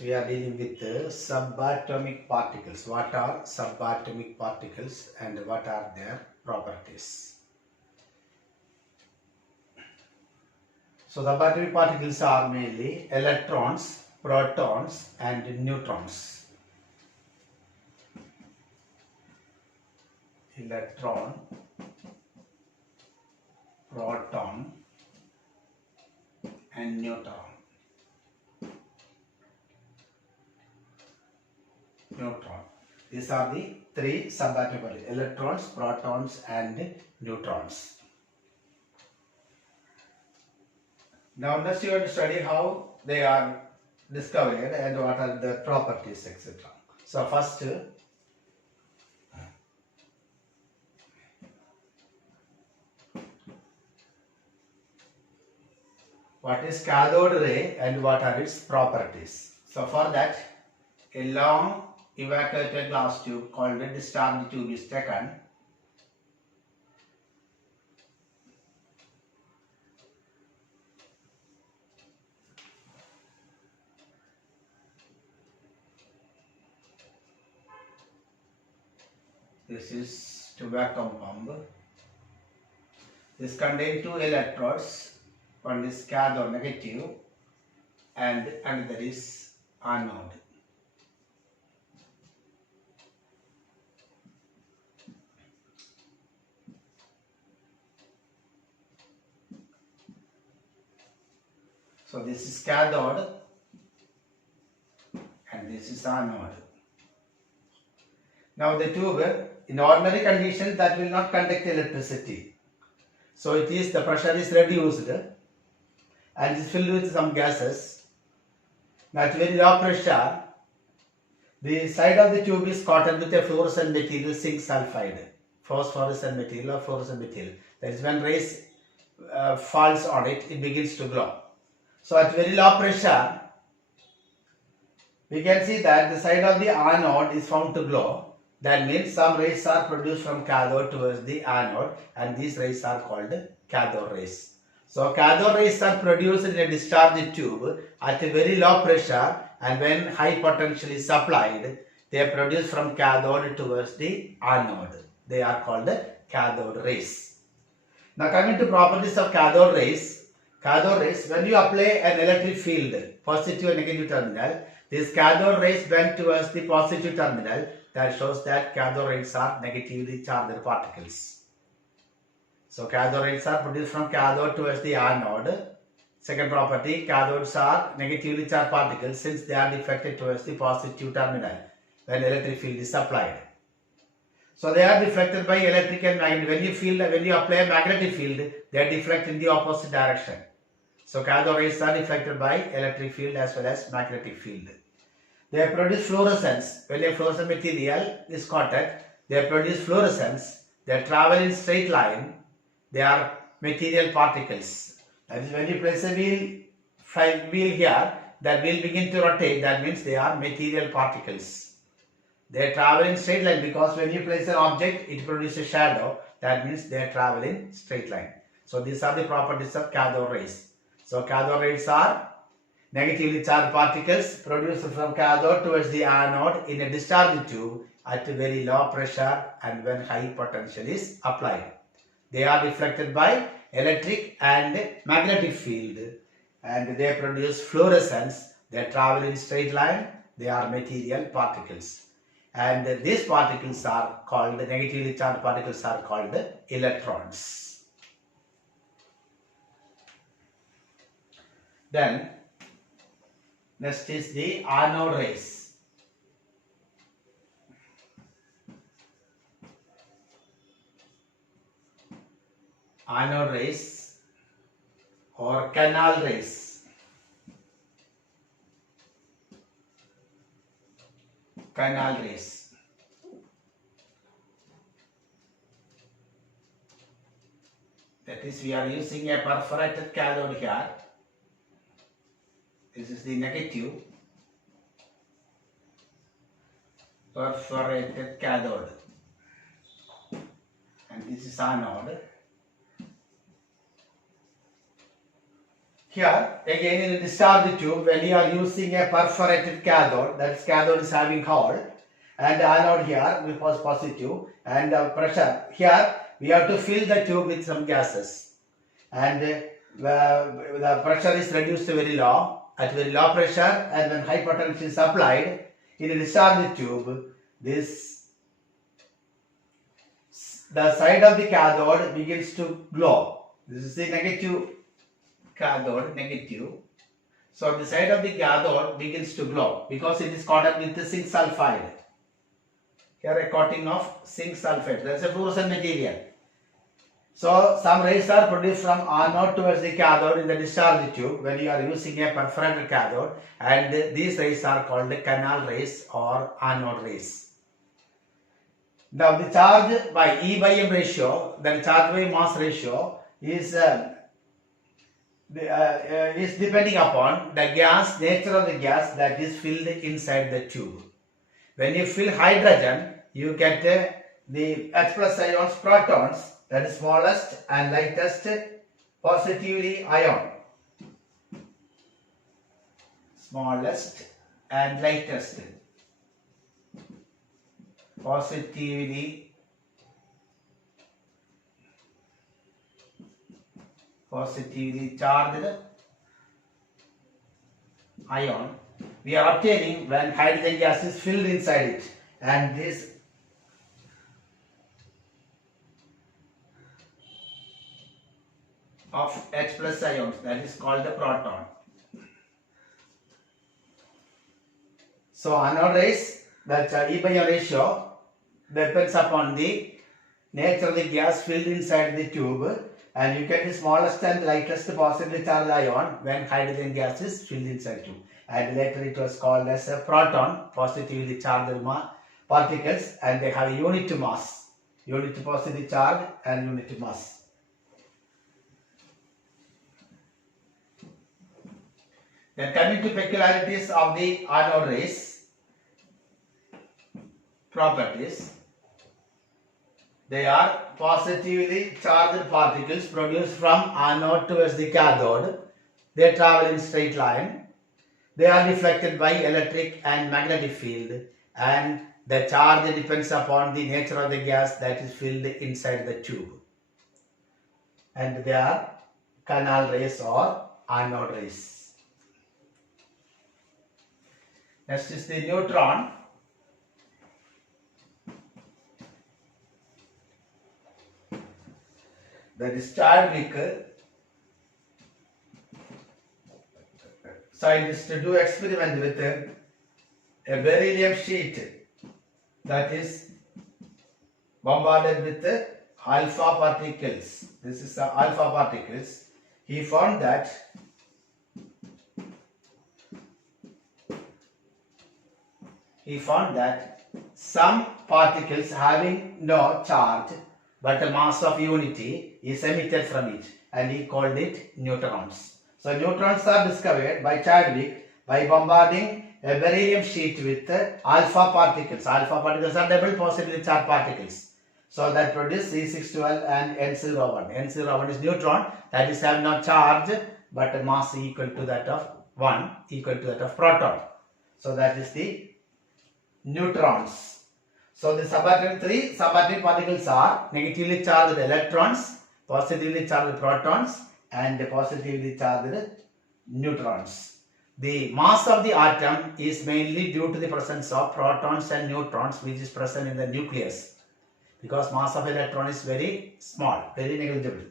Next we are dealing with subatomic particles. What are subatomic particles and what are their properties? So subatomic particles are mainly electrons, protons and neutrons. Electron, proton and neutron. These are the three subatomic particles: electrons, protons and neutrons. Now next you have to study how they are discovered and what are the properties, etc. So first, what is cathode ray and what are its properties? So for that, a long evacuated glass tube called a discharge tube is taken. This is to vacuum pump. This contains two electrodes. One is cathode negative and another is anode. So this is cathode and this is anode. Now the tube, in ordinary conditions, that will not conduct electricity. So it is, the pressure is reduced and is filled with some gases. Now at very low pressure, the side of the tube is coated with a fluorescent material, zinc sulfide, phosphorescent material or fluorescent material. That is, when rays falls on it, it begins to glow. So at very low pressure, we can see that the side of the anode is found to glow. That means some rays are produced from cathode towards the anode and these rays are called cathode rays. So cathode rays are produced in a discharge tube at a very low pressure, and when high potential is applied, they are produced from cathode towards the anode. They are called cathode rays. Now coming to properties of cathode rays, when you apply an electric field, positive and negative terminal, these cathode rays bend towards the positive terminal. That shows that cathode rays are negatively charged particles. So cathode rays are produced from cathode towards the anode. Second property, cathodes are negatively charged particles since they are deflected towards the positive terminal when electric field is applied. So they are deflected by electric and magnetic. When you apply a magnetic field, they are deflected in the opposite direction. So cathode rays are deflected by electric field as well as magnetic field. They produce fluorescence. When a fluorescent material is coated, they produce fluorescence. They travel in straight line. They are material particles. That is, when you place a wheel here, that wheel begin to rotate. That means they are material particles. They travel in straight line because when you place an object, it produces a shadow. That means they travel in straight line. So these are the properties of cathode rays. So cathode rays are negatively charged particles produced from cathode towards the anode in a discharge tube at a very low pressure and when high potential is applied. They are deflected by electric and magnetic field and they produce fluorescence. They travel in straight line. They are material particles. And these particles are called, negatively charged particles are called electrons. Then next is the anode rays. Anode rays or canal rays. Canal rays. That is, we are using a perforated cathode here. This is the negative perforated cathode and this is anode. Here again in the discharge tube, when you are using a perforated cathode, that cathode is having hole, and anode here we was positive, and pressure here we have to fill the tube with some gases, and the pressure is reduced very low, at very low pressure, and when high potential is applied in a discharge tube, the side of the cathode begins to glow. This is the negative cathode, negative. So the side of the cathode begins to glow because it is coated with the zinc sulfide. Here a coating of zinc sulfide. That is a fluorescent material. So some rays are produced from anode towards the cathode in the discharge tube when you are using a perforated cathode, and these rays are called canal rays or anode rays. Now the charge by E by M ratio, the charge by mass ratio is depending upon the gas, nature of the gas that is filled inside the tube. When you fill hydrogen, you get the H plus ions, protons, that is smallest and lightest positively ion. Smallest and lightest positively charged ion we are obtaining when hydrogen gas is filled inside it, and this of H plus ions, that is called the proton. So anode rays, that E by M ratio depends upon the nature of the gas filled inside the tube, and you get the smallest and lightest positively charged ion when hydrogen gas is filled inside tube. And later it was called as a proton, positively charged particles, and they have a unit mass, unit positively charged and unit mass. Then coming to peculiarities of the anode rays, properties. They are positively charged particles produced from anode towards the cathode. They travel in straight line. They are deflected by electric and magnetic field, and the charge depends upon the nature of the gas that is filled inside the tube. And they are canal rays or anode rays. Next is the neutron. That is Chadwick scientists to do experiment with a beryllium sheet that is bombarded with alpha particles. This is the alpha particles. He found that some particles having no charge but a mass of unity is emitted from it, and he called it neutrons. So neutrons are discovered by Chadwick by bombarding a beryllium sheet with alpha particles. Alpha particles are double positively charged particles. So that produce C612 and N01. N01 is neutron, that is have no charge but a mass equal to that of 1, equal to that of proton. So that is the neutrons. So the three subatomic particles are negatively charged electrons, positively charged protons, and positively charged neutrons. The mass of the atom is mainly due to the presence of protons and neutrons, which is present in the nucleus, because mass of electron is very small, very negligible.